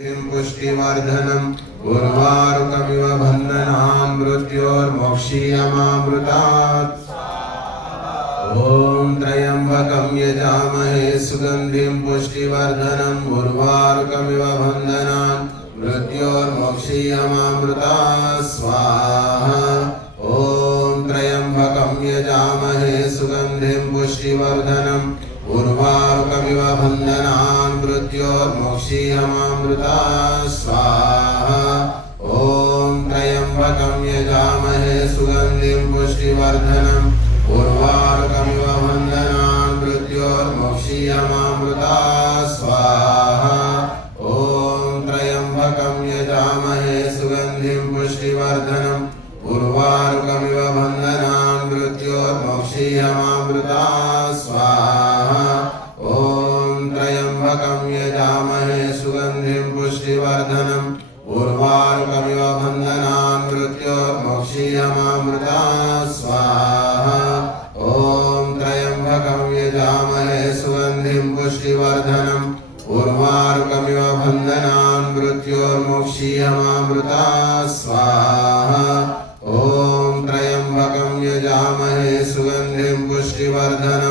पुष्टिवर्धनम् उर्वारुकमिव बन्धनान् मृत्योर्मोक्षीयमामृतात्। ॐ त्र्यम्बकं यजामहे सुगन्धिं पुष्टिवर्धनम् उर्वारुकमिव बन्धनान् मृत्योर्मोक्षीयमामृतात्। स्वाहा। ॐ त्र्यम्बकं यजामहे सुगन्धिं पुष्टिवर्धनम् उर्वारुकमिव बन्धनान् मृत्योर्मोक्षीयमामृतात्। स्वाहा। ॐ त्र्यम्बकं यजामहे सुगन्धिं पुष्टिवर्धनम् उर्वारुकमिव बन्धनान् मृत्योर्मोक्षीयमामृतात्। स्वाहा। ॐ त्र्यम्बकं यजामहे सुगन्धिं पुष्टिवर्धनम् उर्वारुकमिव बन्धनान् मृत्योर्मोक्षीयमामृतात्। स्वाहा। ॐ त्र्यम्बकं यजामहे सुगन्धिं पुष्टिवर्धनम् उर्वारुकमिव बन्धनान् मृत्योर्मोक्षीयमामृतात्। स्वाहा। ॐ त्र्यम्बकं यजामहे सुगन्धिं पुष्टिवर्धनम् उर्वारुकमिव बन्धनान् मृत्योर्मोक्षीयमामृतात्। स्वाहा। ॐ त्र्यम्बकं यजामहे सुगन्धिं पुष्टिवर्धनम्